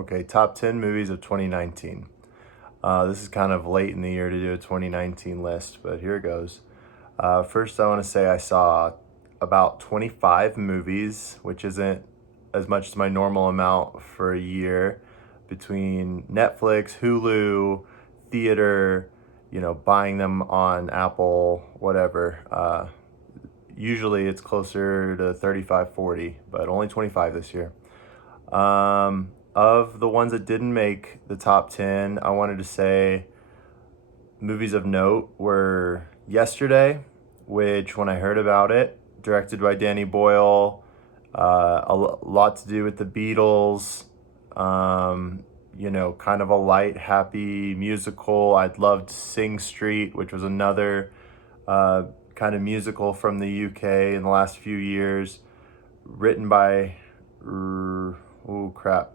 Okay, top 10 movies of 2019. This is kind of late in the year to do a 2019 list, but here it goes. First, I want to say I saw about 25 movies, which isn't as much as my normal amount for a year, between Netflix, Hulu, theater, buying them on Apple, whatever. Usually it's closer to 35, 40, but only 25 this year. Of the ones that didn't make the top 10, I wanted to say movies of note were Yesterday, which when I heard about it, directed by Danny Boyle, lot to do with the Beatles, kind of a light, happy musical. I'd loved Sing Street, which was another kind of musical from the UK in the last few years, written by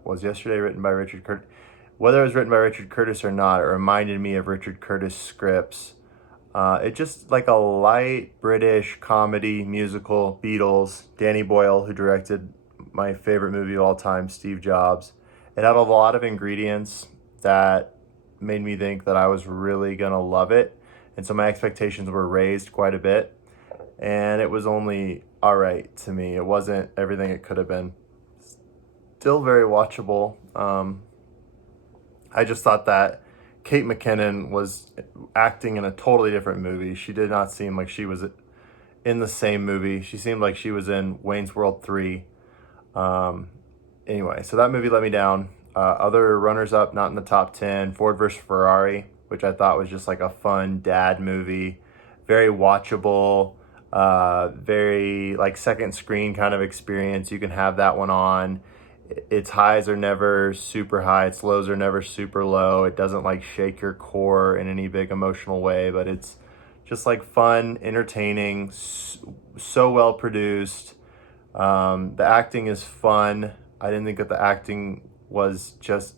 was Yesterday written by Richard Curtis? Whether it was written by Richard Curtis or not, it reminded me of Richard Curtis scripts. It just like a light British comedy musical, Beatles, Danny Boyle, who directed my favorite movie of all time, Steve Jobs. It had a lot of ingredients that made me think that I was really gonna love it. And so my expectations were raised quite a bit. And it was only all right to me. It wasn't everything it could have been. Still very watchable. I just thought that Kate McKinnon was acting in a totally different movie. She did not seem like she was in the same movie. She seemed like she was in Wayne's World 3. Anyway, so that movie let me down. Other runners-up, not in the top 10, Ford vs. Ferrari, which I thought was just like a fun dad movie. Very watchable, very like second screen kind of experience. You can have that one on. Its highs are never super high, its lows are never super low. It doesn't like shake your core in any big emotional way, but it's just like fun, entertaining, so well produced. The acting is fun. I didn't think that the acting was just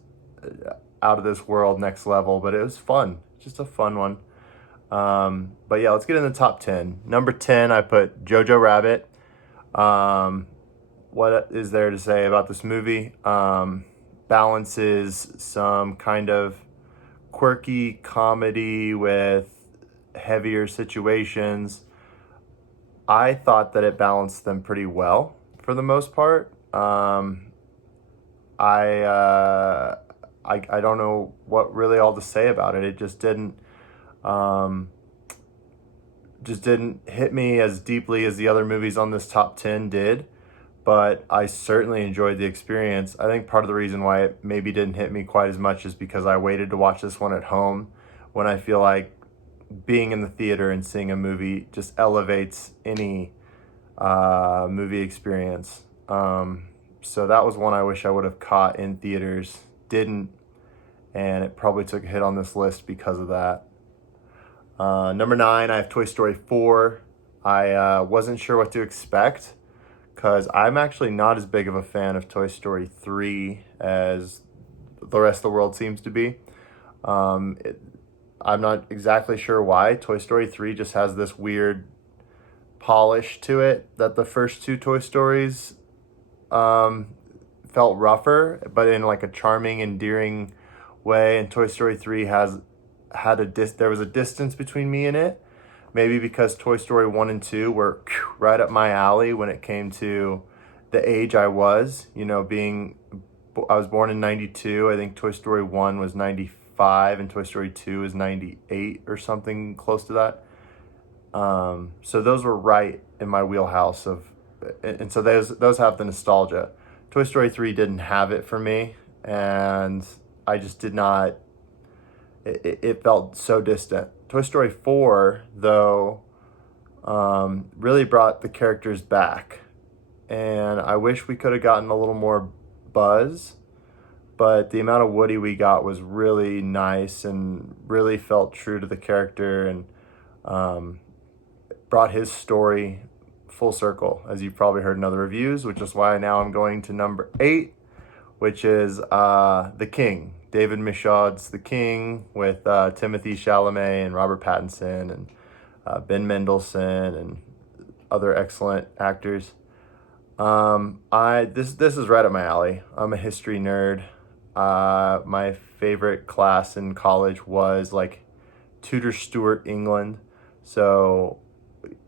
out of this world, next level, but it was fun. Just a fun one. But yeah, let's get in the top 10. Number 10, I put Jojo Rabbit. What is there to say about this movie? Balances some kind of quirky comedy with heavier situations. I thought that it balanced them pretty well for the most part. I don't know what really all to say about it. It just didn't hit me as deeply as the other movies on this top 10 did. But I certainly enjoyed the experience. I think part of the reason why it maybe didn't hit me quite as much is because I waited to watch this one at home, when I feel like being in the theater and seeing a movie just elevates any movie experience. So that was one I wish I would have caught in theaters. Didn't, and it probably took a hit on this list because of that. Number 9, I have Toy Story 4. I wasn't sure what to expect, because I'm actually not as big of a fan of Toy Story 3 as the rest of the world seems to be. I'm not exactly sure why. Toy Story 3 just has this weird polish to it that the first two Toy Stories felt rougher, but in like a charming, endearing way. And Toy Story 3 there was a distance between me and it. Maybe because Toy Story 1 and 2 were right up my alley when it came to the age I was. I was born in 92. I think Toy Story 1 was 95 and Toy Story 2 is 98 or something close to that. So those were right in my wheelhouse and so those have the nostalgia. Toy Story 3 didn't have it for me, and I just did not, it felt so distant. Toy Story 4, though, really brought the characters back. And I wish we could have gotten a little more Buzz, but the amount of Woody we got was really nice and really felt true to the character, and brought his story full circle, as you've probably heard in other reviews, which is why now I'm going to number 8, which is The King. David Michôd's The King, with Timothée Chalamet and Robert Pattinson and Ben Mendelsohn and other excellent actors. This is right up my alley. I'm a history nerd. My favorite class in college was like Tudor Stuart England. So,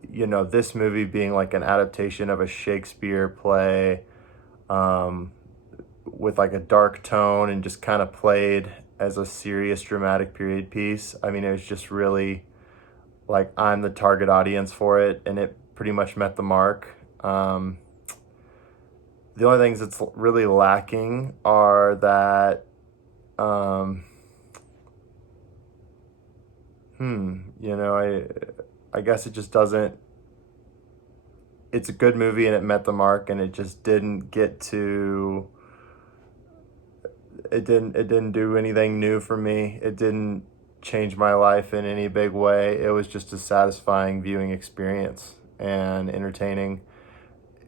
this movie being like an adaptation of a Shakespeare play, um, with like a dark tone and just kind of played as a serious dramatic period piece. I mean, it was just really like I'm the target audience for it, and it pretty much met the mark. The only things that's really lacking are that, um, I guess it just doesn't. It's a good movie and it met the mark, and it just didn't get to. It didn't do anything new for me. It didn't change my life in any big way. It was just a satisfying viewing experience and entertaining.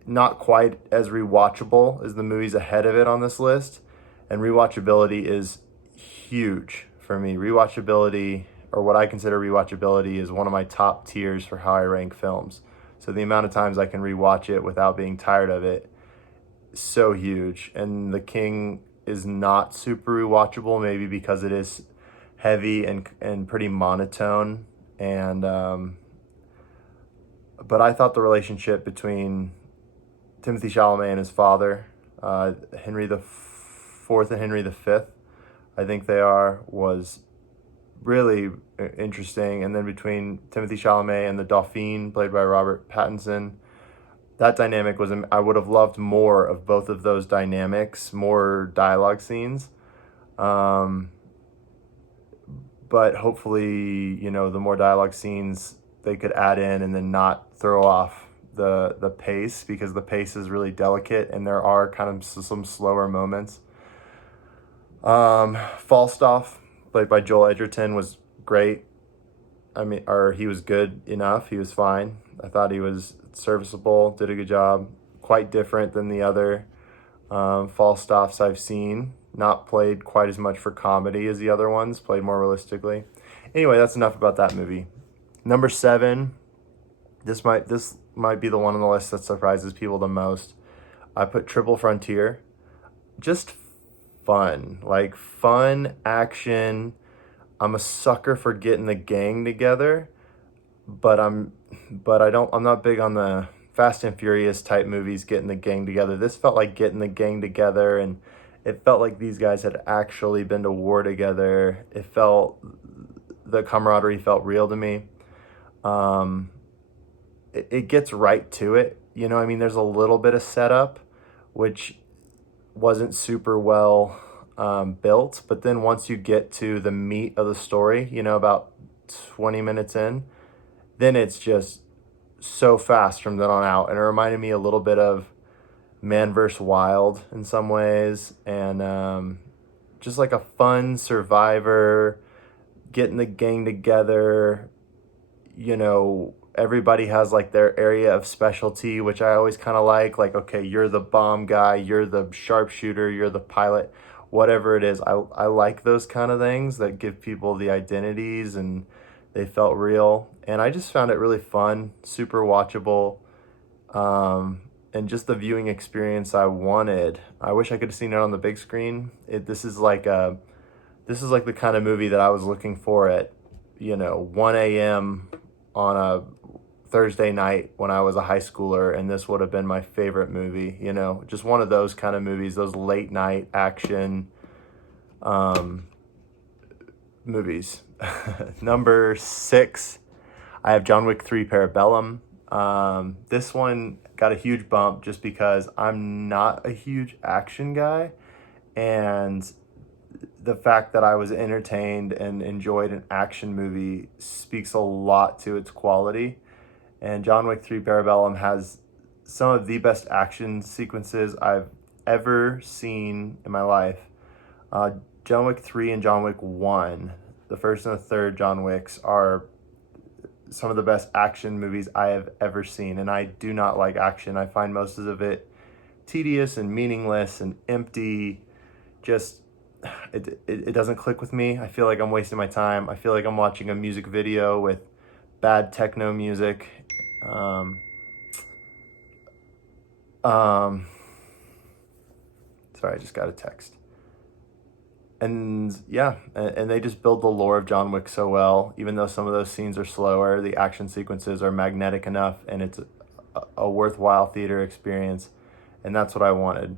Not quite as rewatchable as the movies ahead of it on this list, and rewatchability is huge for me. Rewatchability, or what I consider rewatchability, is one of my top tiers for how I rank films. So the amount of times I can rewatch it without being tired of it is so huge. And The King is not super rewatchable, maybe because it is heavy and pretty monotone. And but I thought the relationship between Timothy Chalamet and his father, Henry the Fourth and Henry the Fifth, I think was really interesting. And then between Timothy Chalamet and the Dauphin, played by Robert Pattinson, that dynamic was, I would have loved more of both of those dynamics, more dialogue scenes. But hopefully, the more dialogue scenes they could add in and then not throw off the pace, because the pace is really delicate and there are kind of some slower moments. Falstaff, played by Joel Edgerton, was great. He was good enough. He was fine. I thought he was serviceable, did a good job. Quite different than the other Falstaffs I've seen. Not played quite as much for comedy as the other ones, played more realistically. Anyway, that's enough about that movie. Number 7, this might be the one on the list that surprises people the most. I put Triple Frontier. Just fun, like fun action. I'm a sucker for getting the gang together, but I'm not big on the Fast and Furious type movies getting the gang together. This felt like getting the gang together, and it felt like these guys had actually been to war together. The camaraderie felt real to me. It gets right to it. There's a little bit of setup, which wasn't super well built. But then once you get to the meat of the story, about 20 minutes in, then it's just so fast from then on out. And it reminded me a little bit of Man vs. Wild in some ways. And just like a fun survivor, getting the gang together, everybody has like their area of specialty, which I always kind of like, okay, you're the bomb guy, you're the sharpshooter, you're the pilot, whatever it is. I like those kind of things that give people the identities and they felt real. And I just found it really fun, super watchable, and just the viewing experience I wanted. I wish I could have seen it on the big screen. This is like the kind of movie that I was looking for at 1 a.m. on a Thursday night when I was a high schooler, and this would have been my favorite movie. Just one of those kind of movies, those late night action movies. Number 6, I have John Wick 3 Parabellum. This one got a huge bump just because I'm not a huge action guy, and the fact that I was entertained and enjoyed an action movie speaks a lot to its quality. And John Wick 3 Parabellum has some of the best action sequences I've ever seen in my life. John Wick 3 and John Wick 1, the first and the third John Wicks, are some of the best action movies I have ever seen. And I do not like action. I find most of it tedious and meaningless and empty. Just, it doesn't click with me. I feel like I'm wasting my time. I feel like I'm watching a music video with bad techno music. Sorry, I just got a text. and yeah, and they just build the lore of John Wick so well. Even though some of those scenes are slower, the action sequences are magnetic enough, and it's a worthwhile theater experience. And that's what I wanted.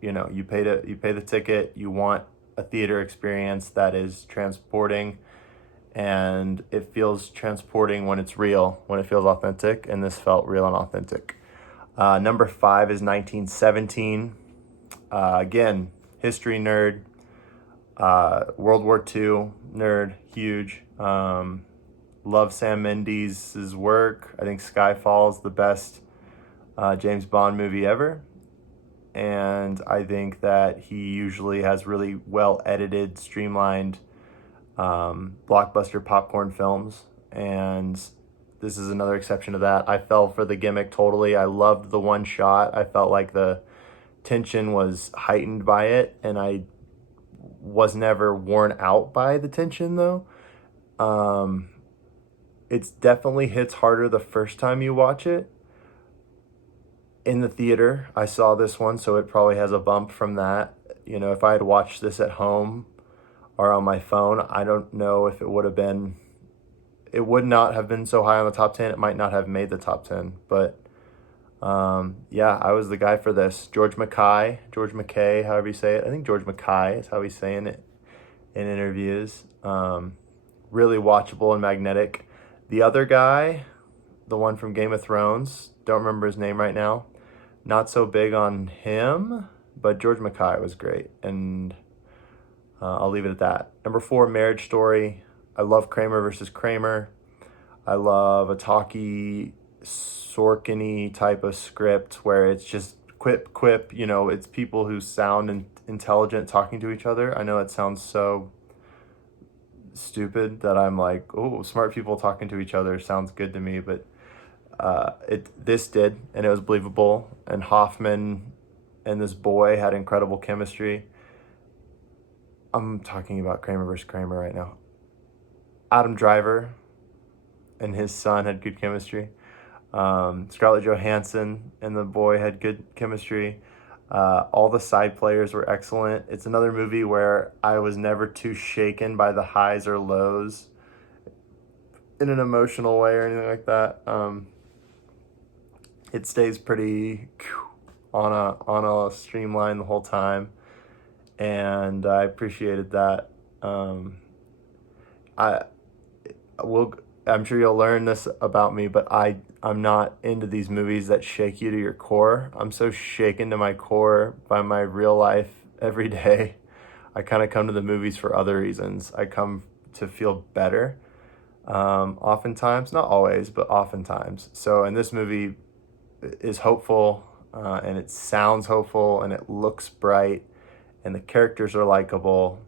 You know, you pay the ticket. You want a theater experience that is transporting, and it feels transporting when it's real, when it feels authentic. And this felt real and authentic. Number 5 is 1917. Again, history nerd. World War II nerd, huge. Love Sam Mendes' work. I think Skyfall is the best James Bond movie ever. And I think that he usually has really well edited, streamlined blockbuster popcorn films. And this is another exception to that. I fell for the gimmick totally. I loved the one shot. I felt like the tension was heightened by it, and I was never worn out by the tension though. It's definitely hits harder the first time you watch it. In the theater, I saw this one, so it probably has a bump from that. You know, if I had watched this at home or on my phone, I don't know if it would have been, it would not have been so high on the top 10. It might not have made the top 10, but yeah, I was the guy for this. George McKay, however you say it. I think George Mackay is how he's saying it in interviews. Really watchable and magnetic. The other guy, the one from Game of Thrones, don't remember his name right now. Not so big on him, but George Mackay was great, and I'll leave it at that. Number 4, Marriage Story. I love Kramer versus Kramer. I love a talky, Sorkin-y type of script where it's just quip, you know, it's people who sound intelligent talking to each other. I know it sounds so stupid that I'm like, oh, smart people talking to each other sounds good to me, but this did, and it was believable. And Hoffman and this boy had incredible chemistry. I'm talking about Kramer versus Kramer right now. Adam Driver and his son had good chemistry. Scarlett Johansson and the boy had good chemistry. All the side players were excellent. It's another movie where I was never too shaken by the highs or lows in an emotional way or anything like that. It stays pretty on a streamline the whole time, and I appreciated that. I'm sure you'll learn this about me, but I'm not into these movies that shake you to your core. I'm so shaken to my core by my real life every day. I kind of come to the movies for other reasons. I come to feel better. Oftentimes, not always, but oftentimes. So, and this movie is hopeful, and it sounds hopeful, and it looks bright, and the characters are likable.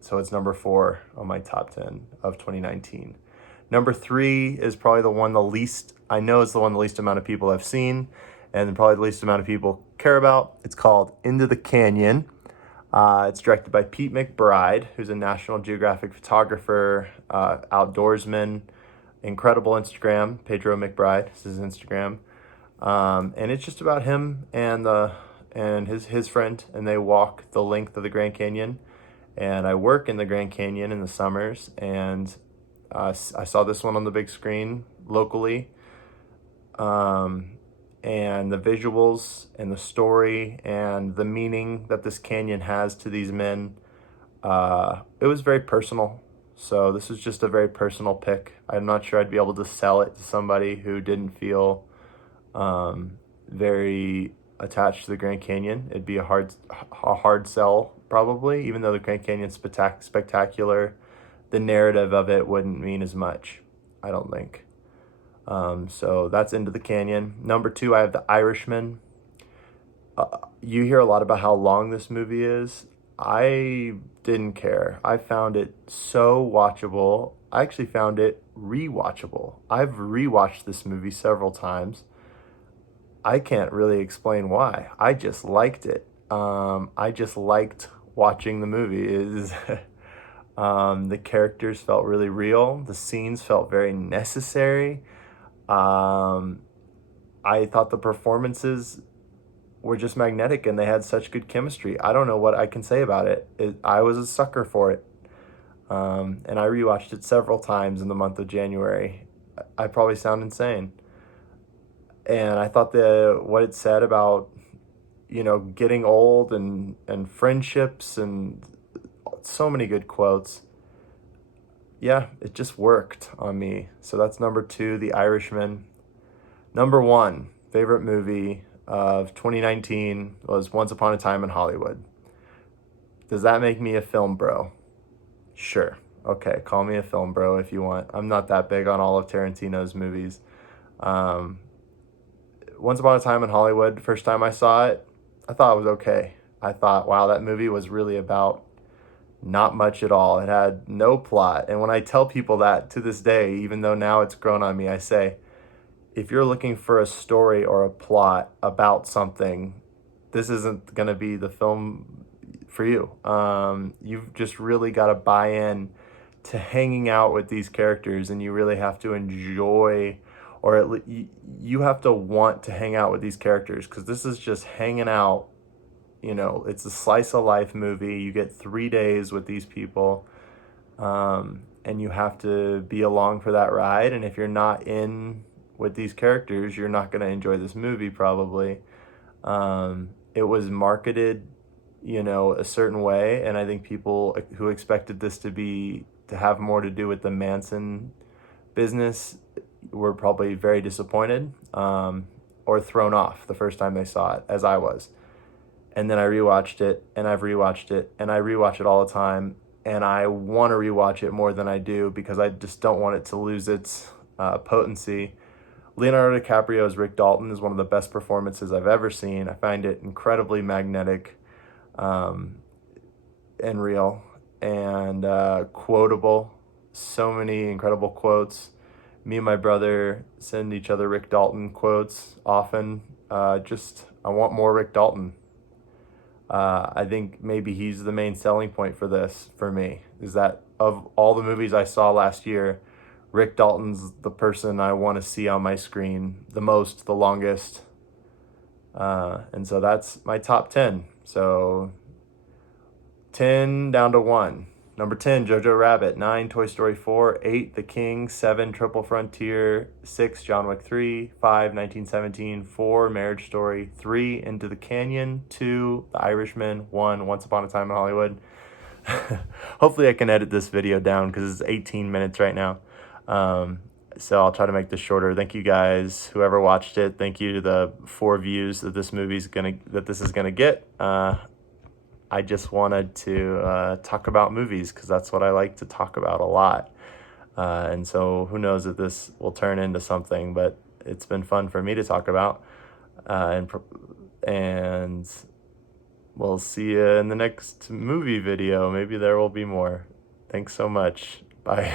So it's number 4 on my top 10 of 2019. Number 3 is probably the one the least amount of people have seen, and probably the least amount of people care about. It's called Into the Canyon. It's directed by Pete McBride, who's a National Geographic photographer, outdoorsman, incredible Instagram. Pedro McBride is his Instagram, and it's just about him and his friend, and they walk the length of the Grand Canyon. And I work in the Grand Canyon in the summers, and I saw this one on the big screen locally. And the visuals and the story and the meaning that this canyon has to these men, it was very personal. So this is just a very personal pick. I'm not sure I'd be able to sell it to somebody who didn't feel very attached to the Grand Canyon. It'd be a hard sell probably, even though the Grand Canyon's spectacular. The narrative of it wouldn't mean as much, I don't think. So that's Into the Canyon. Number 2, I have The Irishman. You hear a lot about how long this movie is. I didn't care. I found it so watchable. I actually found it rewatchable. I've rewatched this movie several times. I can't really explain why. I just liked it. I just liked watching the movie. The characters felt really real. The scenes felt very necessary. I thought the performances were just magnetic and they had such good chemistry. I don't know what I can say about it. I was a sucker for it. And I rewatched it several times in the month of January. I probably sound insane. And I thought what it said about, getting old and friendships and so many good quotes. Yeah, it just worked on me. So that's number 2, The Irishman. Number 1, favorite movie of 2019 was Once Upon a Time in Hollywood. Does that make me a film bro? Sure. Okay, call me a film bro if you want. I'm not that big on all of Tarantino's movies. Once Upon a Time in Hollywood, first time I saw it, I thought it was okay. I thought, wow, that movie was really about not much at all. It had no plot. And when I tell people that to this day, even though now it's grown on me, I say, if you're looking for a story or a plot about something, this isn't going to be the film for you. You've just really got to buy in to hanging out with these characters, and you really have to enjoy, or at least you have to want to hang out with these characters, because this is just hanging out. It's a slice of life movie. You get 3 days with these people, and you have to be along for that ride. And if you're not in with these characters, you're not going to enjoy this movie probably. It was marketed, a certain way, and I think people who expected this to have more to do with the Manson business were probably very disappointed, or thrown off the first time they saw it, as I was. And then I rewatched it, and I've rewatched it, and I rewatch it all the time, and I want to rewatch it more than I do because I just don't want it to lose its potency. Leonardo DiCaprio's Rick Dalton is one of the best performances I've ever seen. I find it incredibly magnetic, and real, and quotable. So many incredible quotes. Me and my brother send each other Rick Dalton quotes often. I want more Rick Dalton. I think maybe he's the main selling point for this for me, is that of all the movies I saw last year, Rick Dalton's the person I want to see on my screen the most, the longest. And so that's my top 10. So 10 down to 1. Number 10, Jojo Rabbit. 9, Toy Story 4. 8, The King. 7, Triple Frontier. 6, John Wick 3. 5, 1917. 4, Marriage Story. 3, Into the Canyon. 2, The Irishman. 1, Once Upon a Time in Hollywood. Hopefully I can edit this video down because it's 18 minutes right now. So I'll try to make this shorter. Thank you guys, whoever watched it. Thank you to the 4 views that this is gonna get. I just wanted to talk about movies because that's what I like to talk about a lot. And so who knows if this will turn into something, but it's been fun for me to talk about. And we'll see you in the next movie video. Maybe there will be more. Thanks so much. Bye.